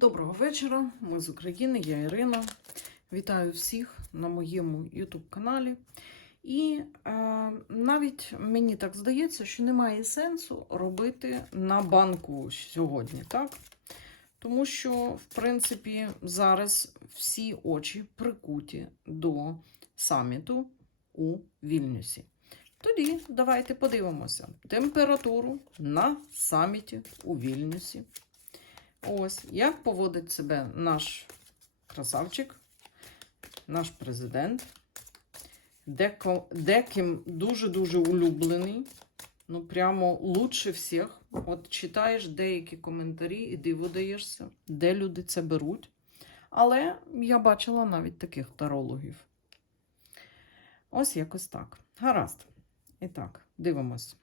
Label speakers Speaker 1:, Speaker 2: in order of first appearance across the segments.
Speaker 1: Доброго вечора, ми з України, я Ірина. Вітаю всіх на моєму YouTube каналі. І е, навіть мені так здається, що немає сенсу робити на банку сьогодні, так? Тому що, в принципі, зараз всі очі прикуті до саміту у Вільнюсі. Тоді давайте подивимося температуру на саміті у Вільнюсі. Ось як поводить себе наш красавчик, наш президент, деко, деким дуже-дуже улюблений. Ну, прямо лучше всіх. От читаєш деякі коментарі і диво даєшся, де люди це беруть. Але я бачила навіть таких тарологів. Ось якось так. Гаразд. І так, дивимось.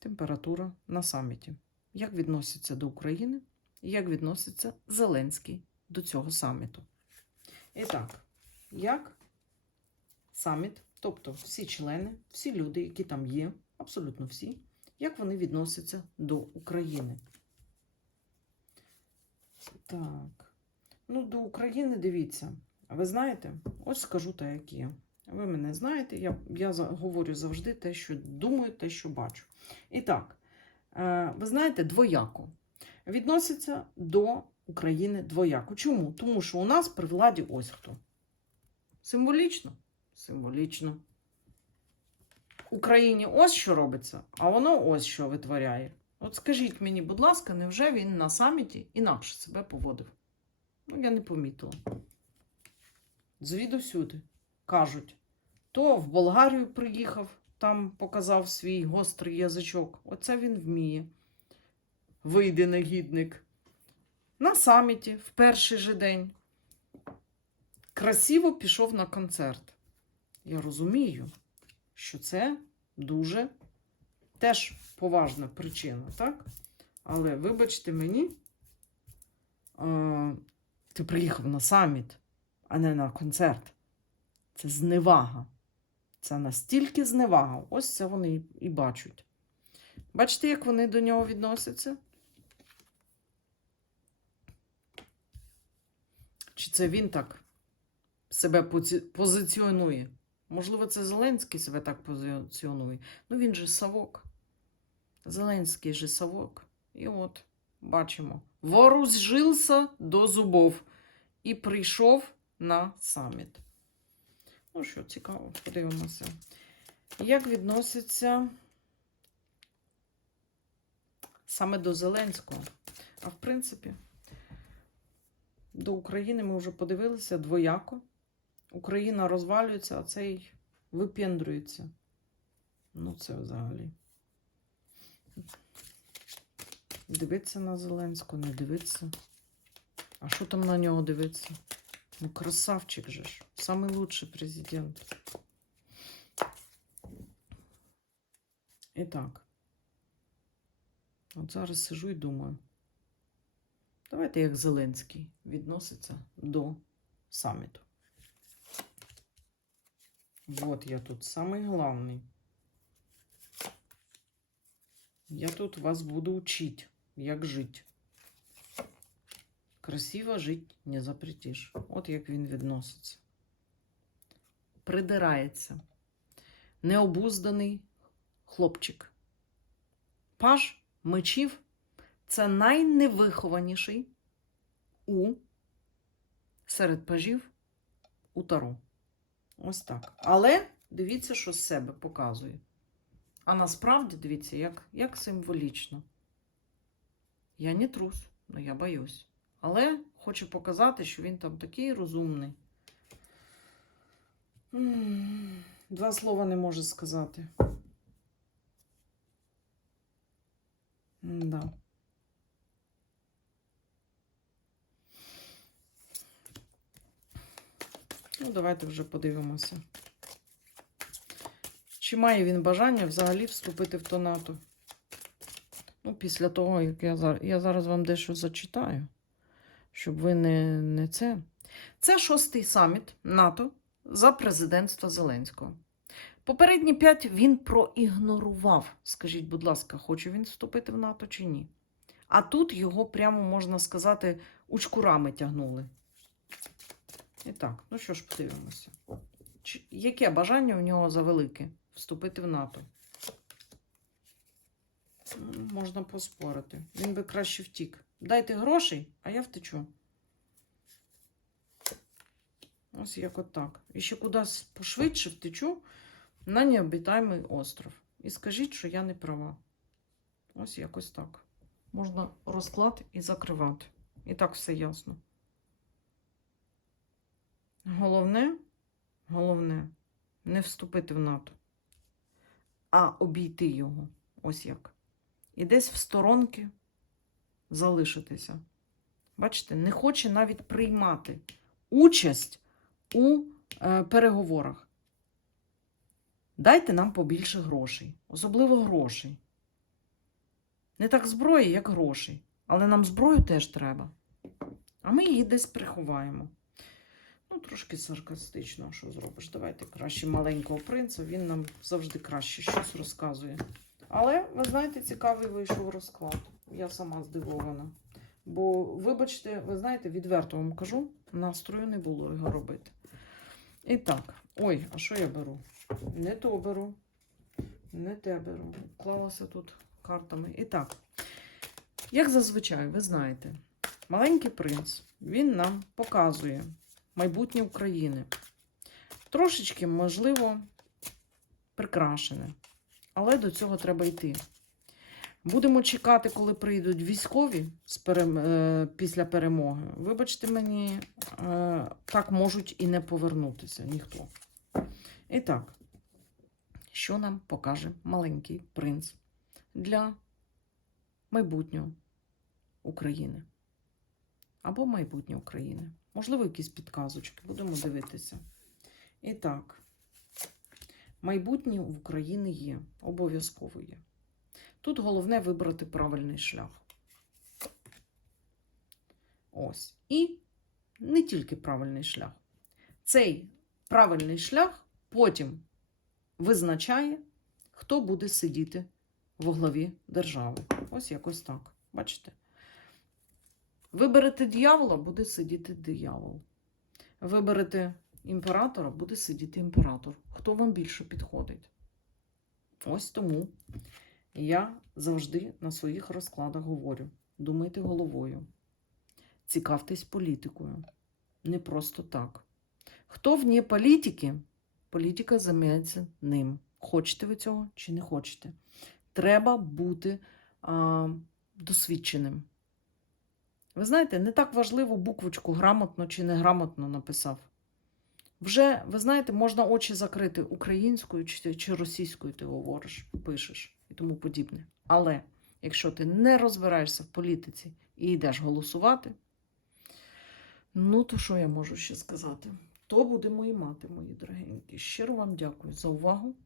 Speaker 1: Температура на саміті. Як відноситься до України? і Як відноситься Зеленський до цього саміту? І так, як саміт, тобто всі члени, всі люди, які там є, абсолютно всі, як вони відносяться до України? Так. Ну, до України дивіться. Ви знаєте, ось скажу те, як є. Ви мене знаєте, я, я говорю завжди те, що думаю, те, що бачу. І так, е, ви знаєте, двояко відноситься до України двояко. Чому? Тому що у нас при владі ось хто. Символічно? Символічно. Україні ось що робиться, а воно ось що витворяє. От скажіть мені, будь ласка, невже він на саміті інакше себе поводив? Ну, я не помітила. Звідусюди кажуть, то в Болгарію приїхав, там показав свій гострий язичок. Оце він вміє. Вийде негідник. На саміті в перший же день. Красиво пішов на концерт. Я розумію, що це дуже теж поважна причина, так? Але вибачте мені, ти приїхав на саміт, а не на концерт. Це зневага. Це настільки зневага. Ось це вони і- бачать. Бачите, як вони до нього відносяться? Чи це він так себе позиціонує? Можливо, це Зеленський себе так позиціонує. Ну він же совок. Зеленський же совок. І от бачимо. Вооружився до зубов і прийшов на саміт. Ну що, цікаво, подивимося. Як відноситься саме до Зеленського? А в принципі, до України ми вже подивилися двояко. Україна розвалюється, а цей випендрюється. Ну, це взагалі. Дивиться на Зеленського, не дивиться. А що там на нього дивиться? Ну, красавчик же ж. Самый лучший президент. І так. От зараз сижу і думаю. Давайте як Зеленський відноситься до саміту. Вот я тут самый главный. Я тут вас буду учить, як жити. Красиво жити не запретиш. От як він відноситься. Придирається. Необузданий хлопчик. Паж мечів це найневихованіший у серед пажів у Таро. Ось так. Але дивіться, що з себе показує. А насправді, дивіться, як, як символічно. Я не трус, але я боюсь. Але хочу показати, що він там такий розумний. Два слова не може сказати. Да. Ну, давайте вже подивимося. Чи має він бажання взагалі вступити в то НАТО? Ну, після того, як я зараз, я зараз вам дещо зачитаю, щоб ви не, не це. Це шостий саміт НАТО за президентства Зеленського. Попередні п'ять він проігнорував. Скажіть, будь ласка, хоче він вступити в НАТО чи ні? А тут його прямо, можна сказати, учкурами тягнули. І так, ну що ж, подивимося. Чи- Яке бажання у нього завелике вступити в НАТО? Можна поспорити. Він би краще втік. Дайте грошей, а я втечу. Ось як от. І ще кудись пошвидше втечу на необітаємий остров. І скажіть, що я не права. Ось якось так. Можна розклад і закривати. І так все ясно. Головне, головне, не вступити в НАТО, а обійти його. Ось як. І десь в сторонки залишитися. Бачите, не хоче навіть приймати участь у е, переговорах. Дайте нам побільше грошей, особливо грошей. Не так зброї, як грошей. Але нам зброю теж треба. А ми її десь приховаємо. Ну, трошки саркастично, що зробиш? Давайте краще маленького принца, він нам завжди краще щось розказує. Але, ви знаєте, цікавий вийшов розклад. Я сама здивована. Бо, вибачте, ви знаєте, відверто вам кажу, настрою не було його робити. І так, ой, а що я беру? Не то беру, не те беру. Клалася тут картами. І так, як зазвичай, ви знаєте, маленький принц, він нам показує майбутнє України. Трошечки, можливо, прикрашене. Але до цього треба йти. Будемо чекати, коли прийдуть військові з перем... е, після перемоги. Вибачте мені, е, так можуть і не повернутися ніхто. І так, що нам покаже маленький принц для майбутнього України? Або майбутнє України. Можливо, якісь підказочки. Будемо дивитися. І так, майбутнє в Україні є, обов'язково є. Тут головне вибрати правильний шлях. Ось. І не тільки правильний шлях. Цей правильний шлях потім визначає, хто буде сидіти во главі держави. Ось якось так. Бачите? Виберете дьявола, буде сидіти диявол. Виберете імператора, буде сидіти імператор. Хто вам більше підходить? Ось тому я завжди на своїх розкладах говорю: думайте головою, цікавтесь політикою. Не просто так. Хто вне політики, політика займається ним. Хочете ви цього чи не хочете? Треба бути а, досвідченим. Ви знаєте, не так важливо буквочку грамотно чи неграмотно написав. Вже, ви знаєте, можна очі закрити українською чи, чи російською ти говориш, пишеш і тому подібне. Але якщо ти не розбираєшся в політиці і йдеш голосувати, ну то що я можу ще сказати? То будемо і мати, мої дорогенькі. Щиро вам дякую за увагу.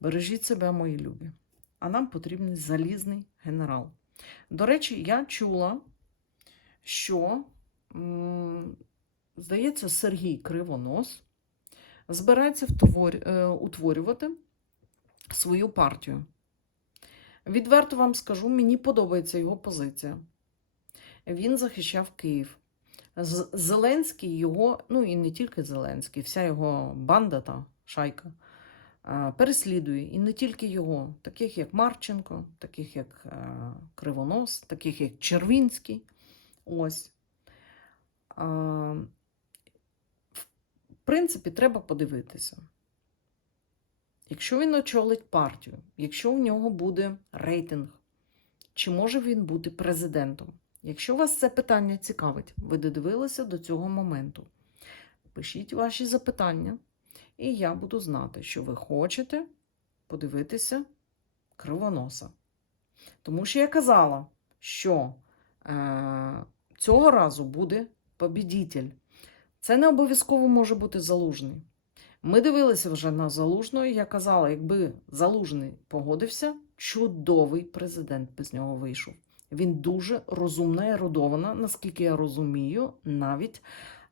Speaker 1: Бережіть себе, мої любі. А нам потрібен залізний генерал. До речі, я чула, що, здається, Сергій Кривонос збирається е, утворювати свою партію. Відверто вам скажу, мені подобається його позиція. Він захищав Київ. Зеленський його, ну і не тільки Зеленський, вся його банда та шайка е, переслідує. І не тільки його, таких як Марченко, таких як е, Кривонос, таких як Червінський. Ось. Е, В принципі, треба подивитися. Якщо він очолить партію, якщо в нього буде рейтинг, чи може він бути президентом? Якщо вас це питання цікавить, ви додивилися до цього моменту. Пишіть ваші запитання, і я буду знати, що ви хочете подивитися кривоноса. Тому що я казала, що е, цього разу буде побідітель. Це не обов'язково може бути залужний. Ми дивилися вже на залужного, я казала, якби залужний погодився, чудовий президент без нього вийшов. Він дуже розумна і ерудована, наскільки я розумію, навіть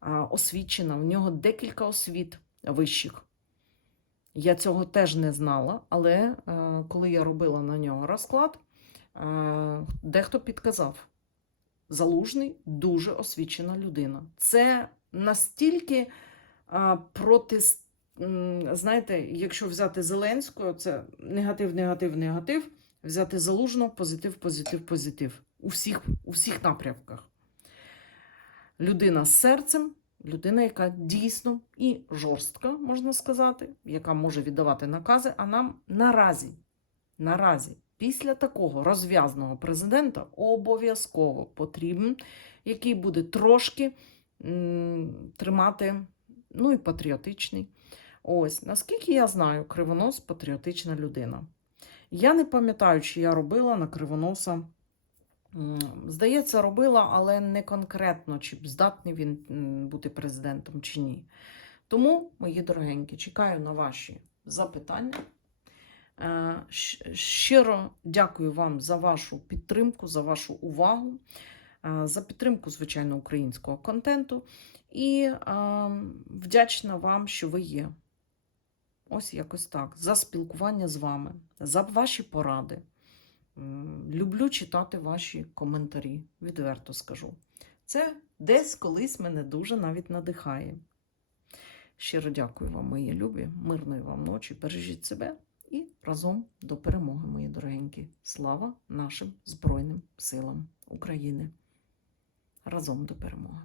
Speaker 1: а, освічена. В нього декілька освіт вищих. Я цього теж не знала, але е, коли я робила на нього розклад, Е, Дехто підказав. Залужний дуже освічена людина. Це настільки а, проти, м, знаєте, якщо взяти Зеленського, це негатив, негатив, негатив, взяти залужно, позитив, позитив, позитив. У всіх, у всіх напрямках. Людина з серцем, людина, яка дійсно і жорстка, можна сказати, яка може віддавати накази, а нам наразі, наразі, після такого розв'язного президента обов'язково потрібен, який буде трошки м, тримати, ну і патріотичний. Ось, наскільки я знаю, кривонос патріотична людина. Я не пам'ятаю, чи я робила на кривоноса. Здається, робила, але не конкретно, чи здатний він бути президентом чи ні. Тому, мої дорогенькі, чекаю на ваші запитання. Е, Щиро дякую вам за вашу підтримку, за вашу увагу, е, за підтримку, звичайно, українського контенту. І е, вдячна вам, що ви є. Ось якось так. За спілкування з вами, за ваші поради. Люблю читати ваші коментарі, відверто скажу. Це десь колись мене дуже навіть надихає. Щиро дякую вам, мої любі, мирної вам ночі, бережіть себе і разом до перемоги, мої дорогенькі. Слава нашим Збройним силам України. Разом до перемоги.